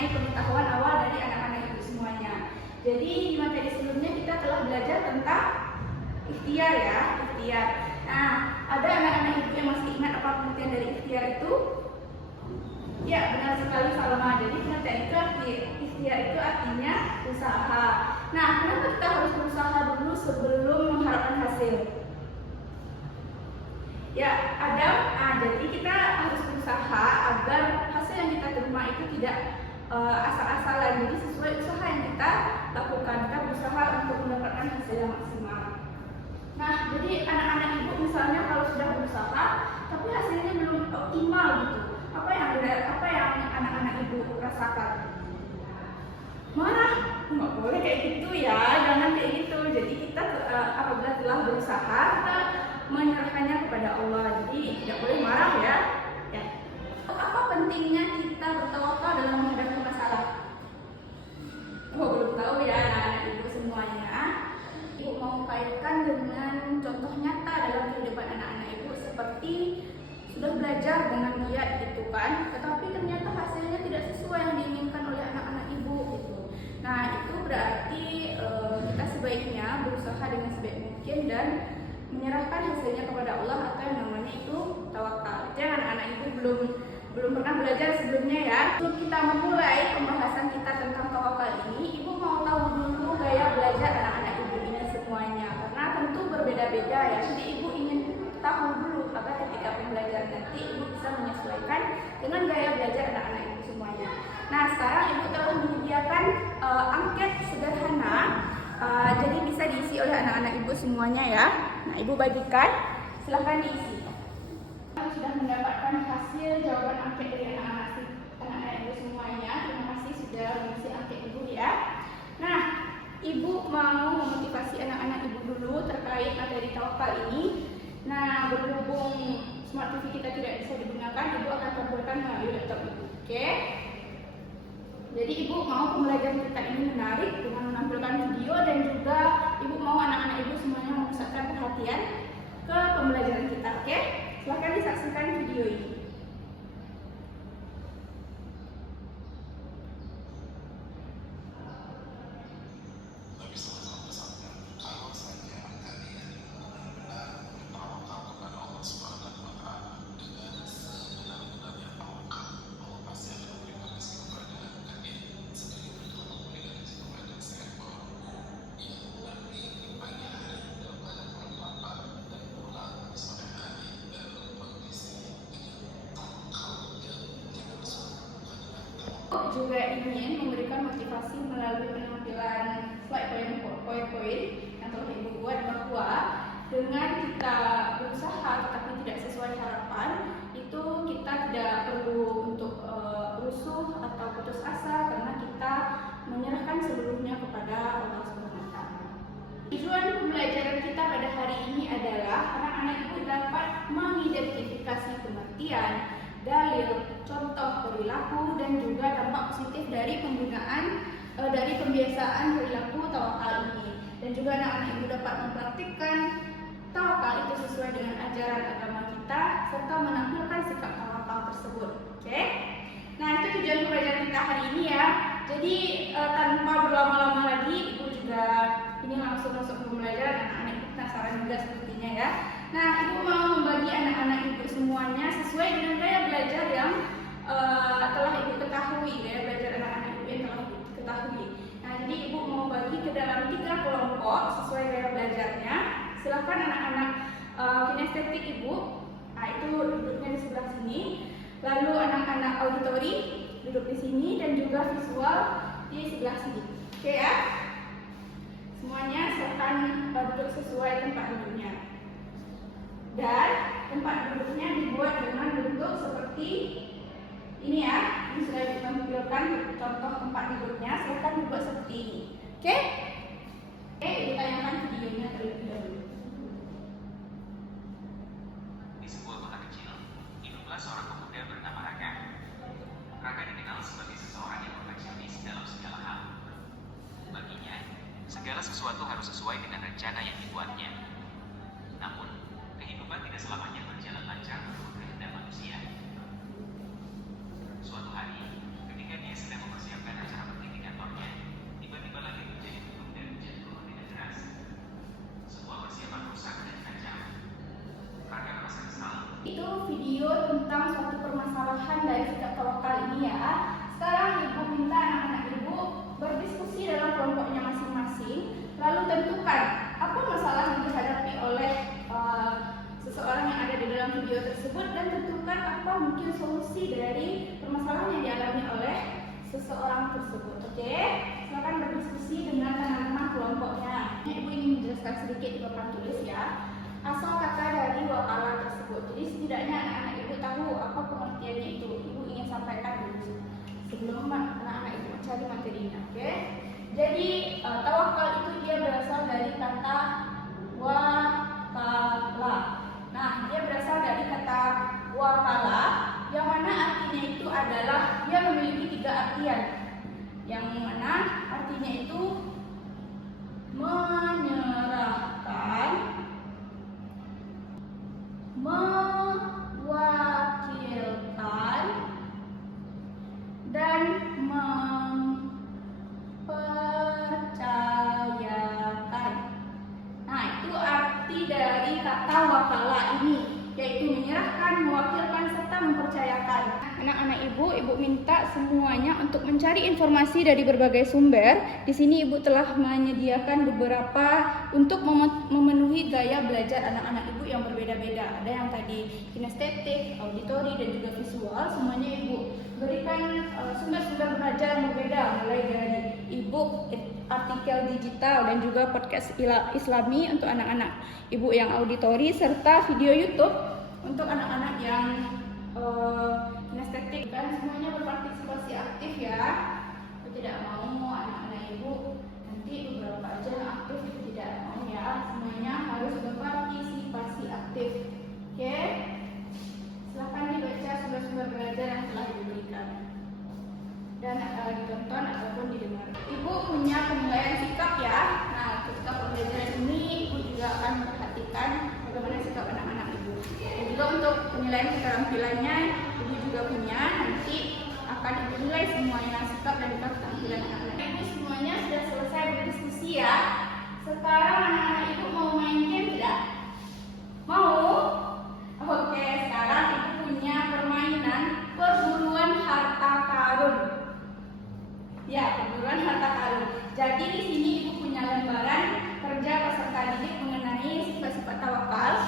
mengenai pengetahuan awal dari anak-anak ibu semuanya. Jadi di materi sebelumnya kita telah belajar tentang ikhtiar ya, ikhtiar. Nah, ada anak-anak ibu yang masih ingat apa pengertian dari ikhtiar itu? Ya, benar sekali Salma. Jadi pengertian itu ikhtiar itu artinya usaha. Nah, kenapa kita harus berusaha dulu sebelum mengharapkan hasil? Ya, Adam. Jadi kita harus berusaha agar hasil yang kita terima itu tidak asal-asalan. Jadi sesuai usaha yang kita lakukan, kita berusaha untuk mendapatkan hasil yang maksimal. Nah, jadi anak-anak ibu misalnya kalau sudah berusaha, tapi hasilnya belum optimal gitu. Apa yang anak-anak ibu rasakan? Marah? Nggak boleh kayak gitu ya, jangan kayak gitu. Jadi kita apabila telah berusaha, kita menyerahkannya kepada Allah. Jadi tidak boleh marah ya. Apa pentingnya kita bertawakal dalam menghadapi masalah? Belum tahu ya anak-anak ibu semuanya. Ibu mau kaitkan dengan contoh nyata dalam kehidupan anak-anak ibu seperti sudah belajar dengan giat gitu kan, tetapi ternyata hasilnya tidak sesuai yang diinginkan oleh anak-anak ibu gitu. Nah, itu berarti kita sebaiknya berusaha dengan sebaik mungkin dan menyerahkan hasilnya kepada Allah atau yang namanya itu tawakal. Itu yang anak-anak ibu belum pernah belajar sebelumnya ya. Sebelum kita memulai pembahasan kita tentang tawakal ini, ibu mau tahu dulu gaya belajar anak-anak ibu ini semuanya, karena tentu berbeda-beda ya. Jadi ibu ingin tahu dulu agar ketika pembelajaran nanti ibu bisa menyesuaikan dengan gaya belajar anak-anak ibu semuanya. Nah, sekarang ibu telah menyediakan angket sederhana, jadi bisa diisi oleh anak-anak ibu semuanya ya. Nah, ibu bagikan, silahkan diisi. Sudah mendapatkan hasil jawaban angket dari anak-anak ibu semuanya. Terima kasih sudah mengisi angket ibu ya. Nah, ibu mau memotivasi anak-anak ibu dulu terkait materi tawakal ini. Nah, berhubung smart TV kita tidak bisa digunakan, ibu akan tampilkan melalui laptop ibu. Oke? Jadi ibu mau pembelajaran kita ini menarik dengan menampilkan video dan juga ibu mau anak-anak ibu semuanya memusatkan perhatian ke pembelajaran kita. Oke? Silahkan disaksikan video ini. Juga ingin memberikan motivasi melalui penampilan slide poin-poin yang telah ibu buat, bahwa dengan kita berusaha tetapi tidak sesuai harapan, itu kita tidak perlu untuk rusuh atau putus asa karena kita menyerahkan seluruhnya kepada Allah SWT. Tujuan pembelajaran kita pada hari ini adalah anak-anak ibu dapat mengidentifikasi pengertian, dalil, contoh perilaku dan juga dampak positif dari penggunaan dari pembiasaan perilaku tawakal ini, dan juga anak-anak ibu dapat mempraktikkan tawakal itu sesuai dengan ajaran agama kita serta menampilkan sikap tawakal tersebut. Oke? Nah, itu tujuan pembelajaran kita hari ini ya. Jadi tanpa berlama-lama lagi, ibu juga ini langsung masuk ke pembelajaran. Anak-anak ibu penasaran juga sepertinya ya. Nah, ibu mau membagi anak-anak ibu semuanya sesuai dengan gaya belajar yang telah ibu ketahui, gaya belajar anak-anak ibu yang telah ibu ketahui. Nah, jadi ibu mau bagi ke dalam 3 kelompok sesuai gaya belajarnya. Silakan anak-anak kinestetik ibu, nah itu duduknya di sebelah sini. Lalu anak-anak auditori duduk di sini dan juga visual di sebelah sini. Oke ya? Semuanya silakan duduk sesuai tempat duduknya. Dan tempat duduknya dibuat dengan bentuk seperti ini ya. Ini sudah ditampilkan contoh tempat duduknya. Silakan dibuat seperti ini. Oke? Oke, kita tayangkan videonya terlebih dahulu. Di sebuah kota kecil, hiduplah seorang pemuda bernama Raka. Raka dikenal sebagai seseorang yang perfeksionis dalam segala hal. Baginya, segala sesuatu harus sesuai dengan rencana yang dibuatnya. Namun, kehidupan tidak selamanya berjalan lancar menurut kehendak manusia. Suatu hari, ketika dia sedang mempersiapkan kelompoknya masing-masing, lalu tentukan apa masalah yang dihadapi oleh seseorang yang ada di dalam video tersebut, dan tentukan apa mungkin solusi dari permasalahan yang dialami oleh seseorang tersebut. Oke, silakan berdiskusi dengan teman-teman kelompoknya. Ibu ingin menjelaskan sedikit di papan tulis ya, asal kata dari wakalah tersebut. Jadi setidaknya anak-anak ibu tahu apa pengertiannya itu. Ibu ingin sampaikan dulu sebelum anak-anak ibu mencari materinya. Oke, jadi tawakal itu dia berasal dari kata wakala. Nah, dia berasal dari kata wakala, yang mana artinya itu adalah dia memiliki 3 artian. Yang mana artinya itu menyerahkan, mewakilkan, dan mempercayakan. Nah, itu arti dari kata wakala ini, yaitu menyerahkan, mewakilkan, serta mempercayakan. Anak-anak ibu minta semuanya untuk mencari informasi dari berbagai sumber. Di sini ibu telah menyediakan beberapa untuk memenuhi gaya belajar anak-anak ibu yang berbeda-beda. Ada yang tadi kinestetik, auditori, dan juga visual. Semuanya ibu berikan sumber-sumber belajar yang berbeda, mulai dari e-book, artikel digital, dan juga podcast Islami untuk anak-anak ibu yang auditori, serta video YouTube untuk anak-anak yang kinestetik. Dan semuanya berpartisipasi aktif ya. Aku tidak mau anak-anak ibu nanti beberapa aja yang aktif, itu tidak mau ya. Semuanya harus berpartisipasi aktif. Oke, silahkan dibaca sumber-sumber belajar yang telah diberikan dan ditonton ataupun didengar. Ibu punya penilaian sikap ya. Nah, ketika pembelajaran ini ibu juga akan memperhatikan bagaimana sikap anak-anak ibu. Dan juga untuk penilaian keterampilannya ibu juga punya. Nanti akan ibu nilai semuanya sikap dan juga keterampilan anak-anak. Ibu semuanya sudah selesai berdiskusi ya. Sekarang anak-anak ibu mau main game tidak? Mau? Oke, sekarang ibu punya permainan perburuan harta karun. Ya, perburuan harta karun. Jadi di sini ibu punya lembaran kerja peserta didik mengenai sifat-sifat tawakal.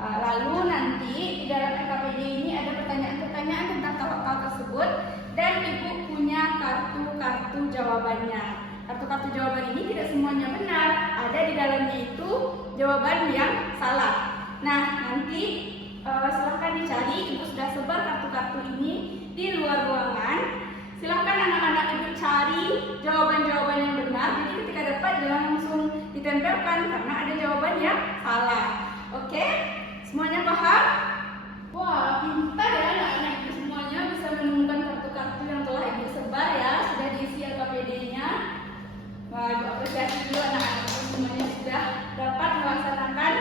Lalu nanti di dalam LKPD ini ada pertanyaan-pertanyaan tentang tawakal tersebut, dan ibu punya kartu-kartu jawabannya. Kartu-kartu jawaban ini tidak semuanya benar. Ada di dalamnya itu jawaban yang salah. Nah, nanti silahkan dicari. Ibu sudah sebar kartu-kartu ini di luar ruangan. Silahkan anak-anak ibu cari jawaban-jawaban yang benar. Jadi ketika dapat jangan langsung ditempelkan karena ada jawaban yang salah. Oke? Semuanya paham? Wah, pintar ya anak-anak ibu semuanya bisa menemukan kartu-kartu yang telah ibu sebar ya. Sudah diisi LKPD-nya. Wah, ibu apresiasi dulu anak-anak ibu semuanya sudah dapat melaksanakan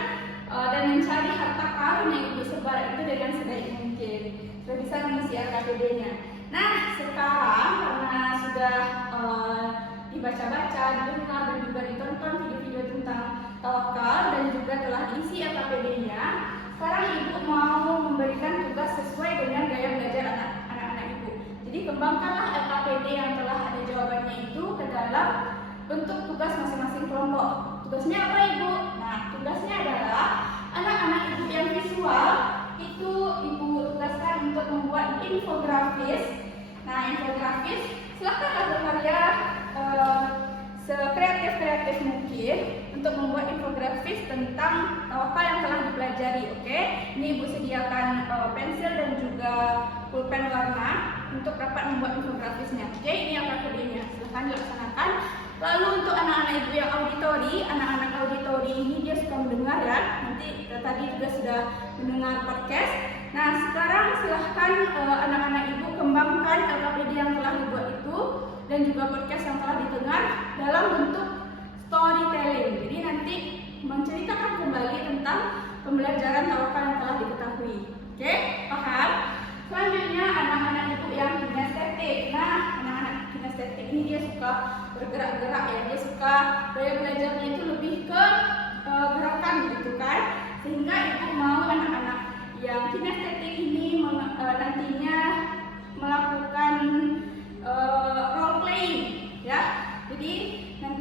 dan mencari harta karun yang ibu sebar itu dengan sebaik mungkin. Sudah bisa mengisi LKPD-nya. Nah, sekarang karena sudah dibaca-baca, didengar, dan juga ditonton video-video tentang tawakal dan juga telah diisi LKPD-nya, sekarang ibu mau memberikan tugas sesuai dengan gaya belajar anak-anak ibu. Jadi kembangkanlah LKPD yang telah ada jawabannya itu ke dalam bentuk tugas masing-masing kelompok. Tugasnya apa ibu? Nah, tugasnya adalah anak-anak ibu yang visual itu ibu tugaskan untuk membuat infografis. Nah, infografis silakan berkarya sekreatif-kreatif mungkin untuk membuat infografis tentang tawakal yang telah dipelajari. Oke, ini ibu sediakan pensil dan juga pulpen warna untuk dapat membuat infografisnya. Oke, ini LKPD-nya. Silakan dilaksanakan. Lalu untuk anak-anak ibu yang auditori, anak-anak auditori ini dia suka mendengar ya. Nanti tadi juga sudah mendengar podcast. Nah, sekarang silahkan anak-anak ibu kembangkan LKPD yang telah dibuat itu dan juga podcast yang telah didengar dalam bentuk storytelling. Jadi nanti menceritakan kembali tentang pembelajaran tawakal yang telah diketahui. Oke, paham? Selanjutnya anak-anak ibu yang kinestetik. Nah, anak-anak kinestetik ini dia suka bergerak-gerak ya. Dia suka gaya belajarnya itu lebih ke gerakan gitu kan. Sehingga ibu mau anak-anak yang kinestetik ini nantinya melakukan role playing ya. Jadi nanti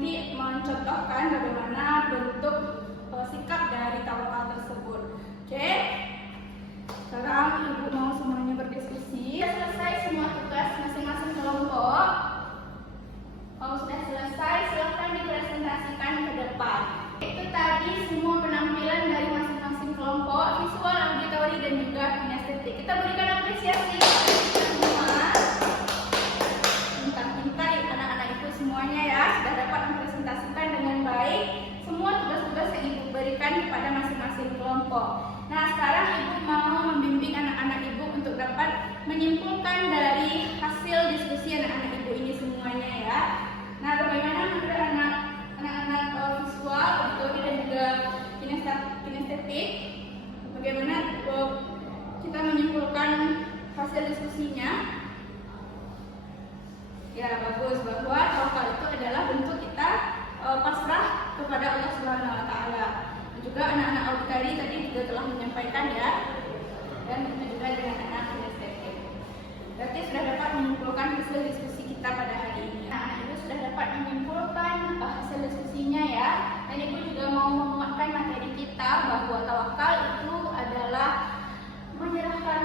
diskusi anak-anak ibu ini semuanya ya. Nah, bagaimana menurut anak-anak visual, auditori dan juga kinestetik, bagaimana kita menyimpulkan hasil diskusinya? Ya, bagus, bahwa tawakal itu adalah bentuk kita pasrah kepada Allah Subhanahu wa taala. Juga anak-anak auditori tadi juga telah menyampaikan ya. Dan juga dengan anak kinestetik. Berarti sudah dapat menyimpulkan hasil diskusi kita pada hari ini. Anak-anak ibu sudah dapat menyimpulkan hasil diskusinya ya. Dan ibu juga mau menguatkan materi kita bahwa tawakal itu adalah menyerahkan,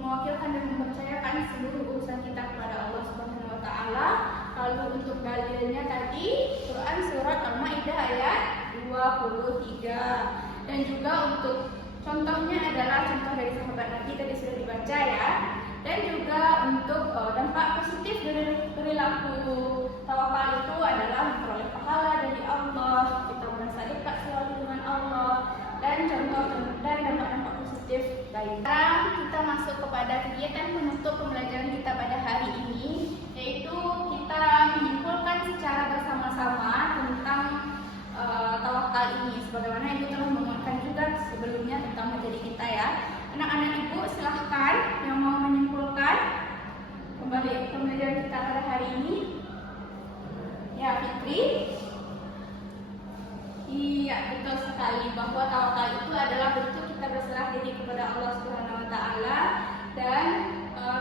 mewakilkan dan mempercayakan seluruh urusan kita kepada Allah Subhanahu wa taala. Lalu untuk dalilnya tadi Quran surat Al-Maidah ayat 23. Dan juga untuk contohnya adalah contoh dari sahabat Nabi tadi sudah dibaca ya. Dan juga untuk dampak positif dari perilaku tawakal itu adalah memperoleh pahala dari Allah, kita merasa dekat selalu dengan Allah, dan contoh dan dampak-dampak positif lain. Sekarang kita masuk kepada kegiatan penutup pembelajaran kita pada hari ini, yaitu kita menyimpulkan secara bersama-sama tentang tawakal ini. Sebagaimana ibu telah menguatkan juga sebelumnya tentang materi kita ya. Anak-anak ibu silahkan yang mau menyimpulkan kembali pembelajaran kita pada hari ini. Ya, Fitri. Iya, betul sekali bahwa tawakal itu adalah bentuk kita berserah diri kepada Allah Subhanahu wa taala dan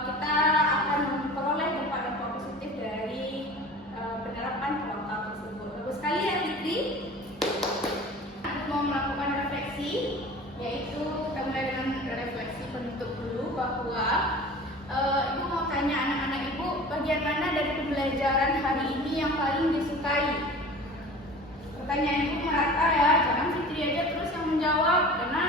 kita akan memperoleh dampak-dampak positif dari penerapan tawakal tersebut. Bagus sekali ya, Fitri. Aku mau melakukan refleksi, yaitu kita mulai dengan refleksi penutup dulu bahwa ibu mau tanya anak-anak ibu bagian mana dari pembelajaran hari ini yang paling disukai. Pertanyaan ibu merata ya, jangan Fitri aja terus yang menjawab karena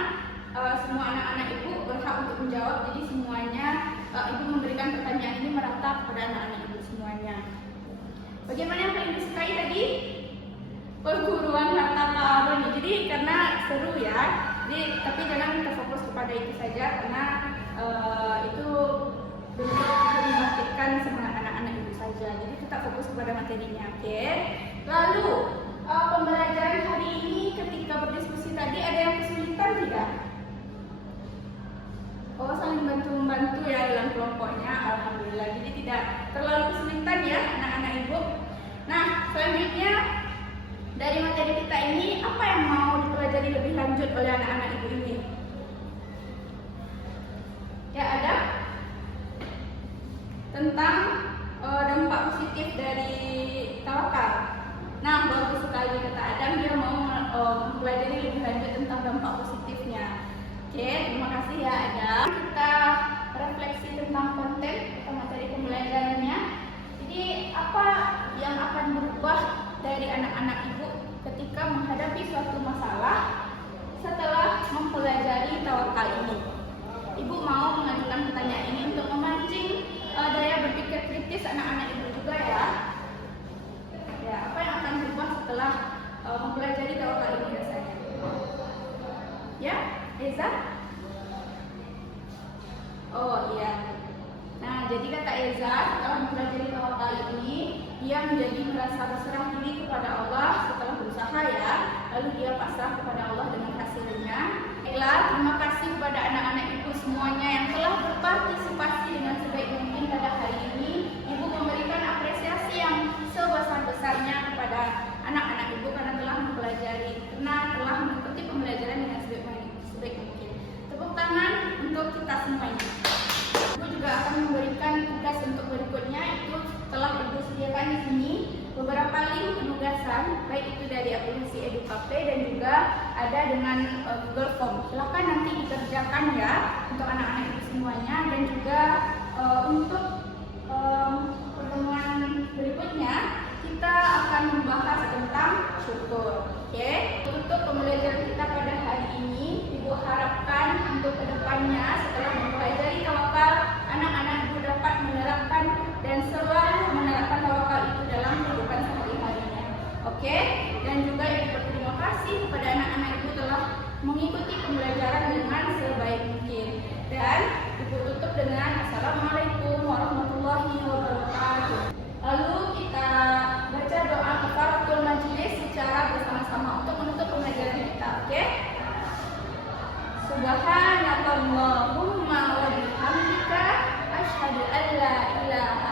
semua anak-anak ibu berhak untuk menjawab. Jadi semuanya ibu memberikan pertanyaan ini merata kepada anak-anak ibu semuanya. Bagaimana yang paling disukai tadi? Perguruan harta karun. Jadi karena seru ya. Jadi tapi jangan kita fokus kepada itu saja karena itu benar-benar membangkitkan semangat anak-anak ibu saja. Jadi kita fokus kepada materinya, oke? Lalu pembelajaran hari ini ketika berdiskusi tadi ada yang kesulitan tidak? Oh, saling bantu-membantu ya dalam kelompoknya, alhamdulillah. Jadi tidak terlalu kesulitan ya anak-anak ibu. Nah, selanjutnya dari materi kita ini apa yang mau dipelajari lebih lanjut oleh anak-anak ibu ini? Ya, ada tentang dampak positif dari tawakal. Nah, bagus sekali kata Adam, dia mau mempelajari lebih lanjut tentang dampak positifnya. Oke, terima kasih ya Adam. Kita refleksi tentang konten atau materi pembelajarannya. Jadi apa yang akan berubah dari anak-anak ibu ketika menghadapi suatu masalah setelah mempelajari tawakal ini? Ibu mau mengajukan pertanyaan ini untuk memancing daya berpikir kritis anak-anak ibu juga ya. Ya, apa yang akan berubah setelah mempelajari tawakal ini biasanya? Ya, Eza? Oh iya. Nah, jadi kata Eza, setelah mempelajari tawakal ini, dia menjadi merasa berserah diri kepada Allah setelah berusaha ya, lalu dia pasrah kepada Allah dengan hasilnya. Baiklah, terima kasih kepada anak-anak ibu semuanya yang telah berpartisipasi dengan sebaik mungkin pada hari ini. Ibu memberikan apresiasi yang sebesar-besarnya kepada anak-anak ibu karena telah mempelajari, karena telah mengikuti pembelajaran dengan sebaik mungkin. Tepuk tangan untuk kita semuanya. Ibu juga akan memberikan tugas untuk berikutnya, itu telah ibu sediakan di sini beberapa link penugasan, baik itu dari aplikasi EduCafe dan juga ada dengan Google Form. Silakan nanti dikerjakan ya untuk anak-anak ibu semuanya, dan juga untuk pertemuan berikutnya kita akan membahas tentang syukur. Oke, untuk pembelajaran kita pada hari ini, ibu harapkan untuk kedepannya setelah mempelajari tawakal, anak-anak ibu dapat menerapkan dan selalu menerapkan tawakal itu dalam kehidupan sehari-harinya. Oke, dan juga ibu berterima kasih kepada anak-anak ibu telah mengikuti pembelajaran dengan sebaik mungkin. Dan ibu tutup dengan Assalamualaikum warahmatullahi wabarakatuh. an la ilaha